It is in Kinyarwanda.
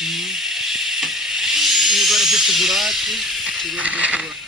E agora fecha o buraco. Agora deixa lá.